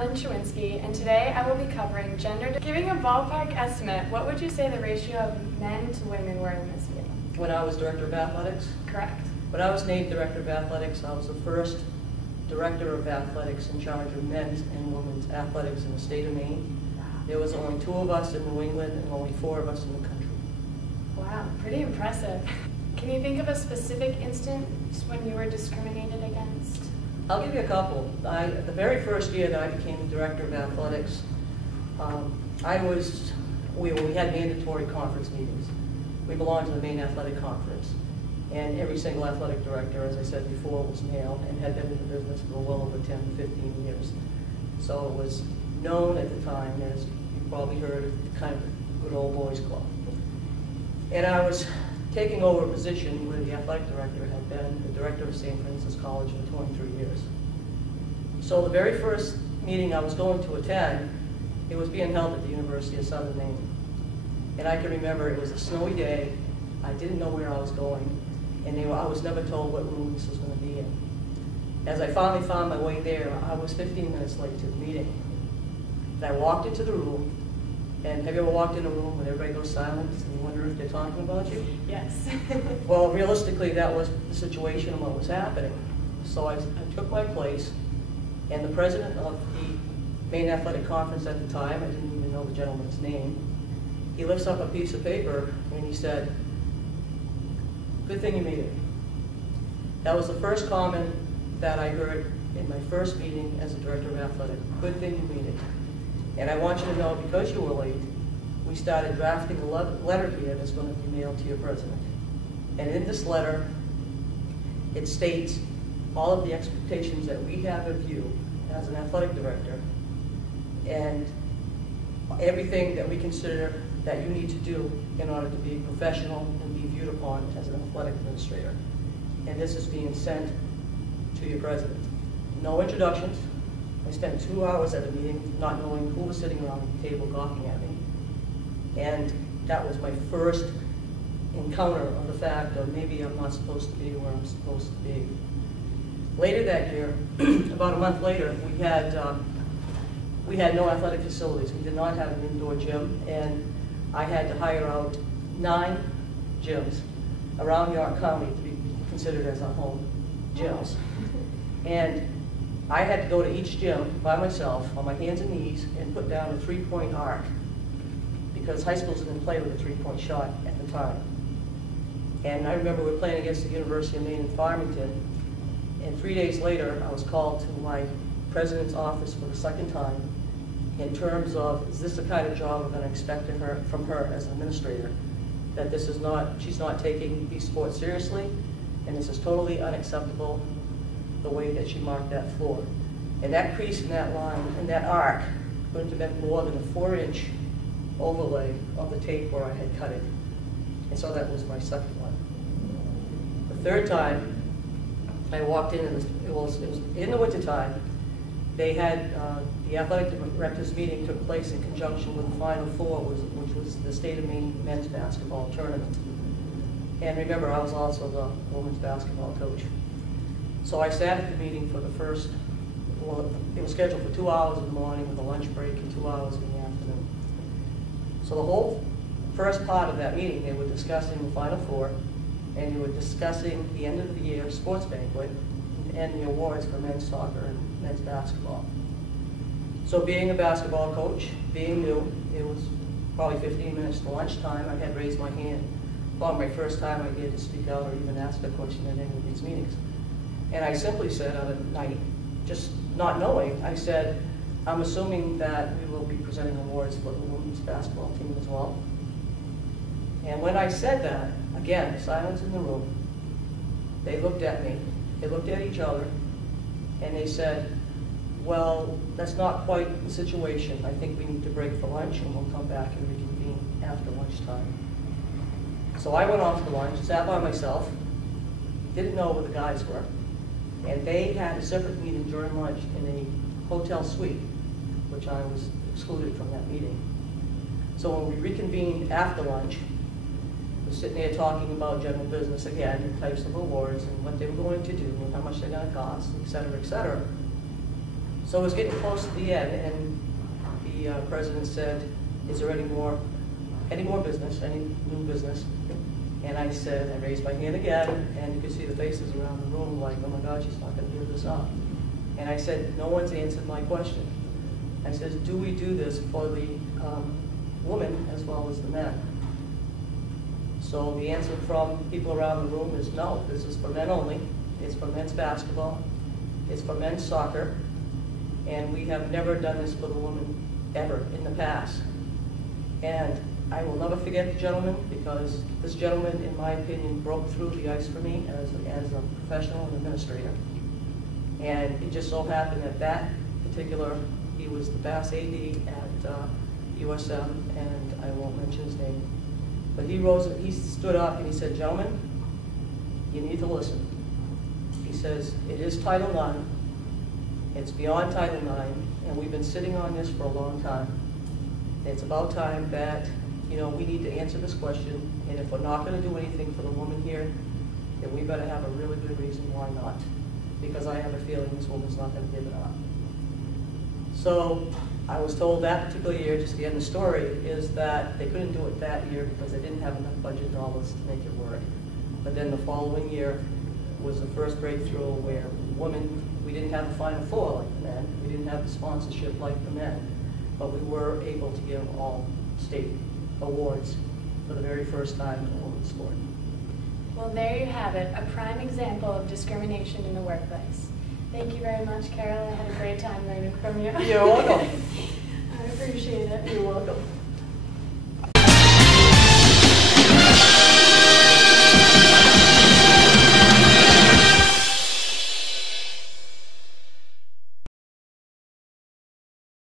Marilyn Chewinski, and today I will be covering gender. Giving a ballpark estimate, what would you say the ratio of men to women were in this meeting? When I was Director of Athletics? Correct. When I was named Director of Athletics, I was the first Director of Athletics in charge of men's and women's athletics in the state of Maine. There was only 2 of us in New England and only 4 of us in the country. Wow, pretty impressive. Can you think of a specific instance when you were discriminated against? I'll give you a couple. The very first year that I became the Director of Athletics, we had mandatory conference meetings. We belonged to the Maine Athletic Conference. And every single athletic director, as I said before, was male and had been in the business for well over 10 to 15 years. So it was known at the time as, you probably heard, of kind of good old boys club. And I was taking over a position where the athletic director had been the director of St. Francis College for 23 years. So the very first meeting I was going to attend, it was being held at the University of Southern Maine. And I can remember it was a snowy day, I didn't know where I was going, and I was never told what room this was going to be in. As I finally found my way there, I was 15 minutes late to the meeting. And I walked into the room, and have you ever walked in a room when everybody goes silent and you wonder if they're talking about you? Yes. Well, realistically, that was the situation and what was happening. So I took my place, and the president of the Maine Athletic Conference at the time, I didn't even know the gentleman's name, he lifts up a piece of paper and he said, "Good thing you made it." That was the first comment that I heard in my first meeting as a Director of Athletics. Good thing you made it. And I want you to know, because you were late, we started drafting a letter here that's going to be mailed to your president. And in this letter, it states all of the expectations that we have of you as an athletic director and everything that we consider that you need to do in order to be professional and be viewed upon as an athletic administrator. And this is being sent to your president. No introductions. I spent 2 hours at a meeting not knowing who was sitting around the table gawking at me. And that was my first encounter of the fact of maybe I'm not supposed to be where I'm supposed to be. Later that year, about a month later, we had no athletic facilities. We did not have an indoor gym, and I had to hire out 9 gyms around York County to be considered as our home gyms. And I had to go to each gym by myself on my hands and knees and put down a 3-point arc, because high schools didn't play with a 3-point shot at the time. And I remember we were playing against the University of Maine in Farmington, and 3 days later I was called to my president's office for the second time in terms of, is this the kind of job we're going to expect from her as an administrator? That this is not, she's not taking these sports seriously, and this is totally unacceptable, the way that she marked that floor. And that crease in that line, in that arc, couldn't have been more than a 4-inch overlay of the tape where I had cut it. And so that was my second one. The third time, I walked in, and it was in the wintertime. They had, the athletic directors meeting took place in conjunction with the Final Four, which was the state of Maine men's basketball tournament. And remember, I was also the women's basketball coach. So I sat at the meeting for the first, well, it was scheduled for 2 hours in the morning with a lunch break and 2 hours in the afternoon. So the whole first part of that meeting, they were discussing the Final Four, and they were discussing the end of the year sports banquet and the awards for men's soccer and men's basketball. So being a basketball coach, being new, it was probably 15 minutes to lunchtime. I had raised my hand. Probably my first time I dared to speak out or even ask a question at any of these meetings. And I simply said on a night, just not knowing, I said, I'm assuming that we will be presenting awards for the women's basketball team as well. And when I said that, again, silence in the room, they looked at me, they looked at each other, and they said, well, that's not quite the situation. I think we need to break for lunch, and we'll come back and reconvene after lunchtime. So I went off to lunch, sat by myself, didn't know where the guys were, and they had a separate meeting during lunch in a hotel suite, which I was excluded from that meeting. So when we reconvened after lunch, we were sitting there talking about general business again, and types of awards, and what they were going to do, and how much they're going to cost, et cetera, et cetera. So it was getting close to the end, and the president said, is there any more business, any new business? And I said, I raised my hand again, and you could see the faces around the room like, oh my God, she's not going to give this up. And I said, no one's answered my question. I said, do we do this for the women as well as the men? So the answer from people around the room is no, this is for men only. It's for men's basketball. It's for men's soccer. And we have never done this for the woman ever in the past. And I will never forget the gentleman, because this gentleman, in my opinion, broke through the ice for me as a professional and administrator. And it just so happened that particular, he was the BAS AD at USM, and I won't mention his name. But he stood up and he said, gentlemen, you need to listen. He says, it is Title IX, it's beyond Title IX, and we've been sitting on this for a long time. It's about time that, we need to answer this question, and if we're not going to do anything for the woman here, then we better have a really good reason why not. Because I have a feeling this woman's not going to give it up. So I was told that particular year, just the end of the story, is that they couldn't do it that year because they didn't have enough budget dollars to make it work. But then the following year was the first breakthrough where women, we didn't have a Final Four like the men, we didn't have the sponsorship like the men, but we were able to give all state awards for the very first time in women's sport. Well, there you have it, a prime example of discrimination in the workplace. Thank you very much, Carol. I had a great time learning from you. You're welcome. I appreciate it. You're welcome.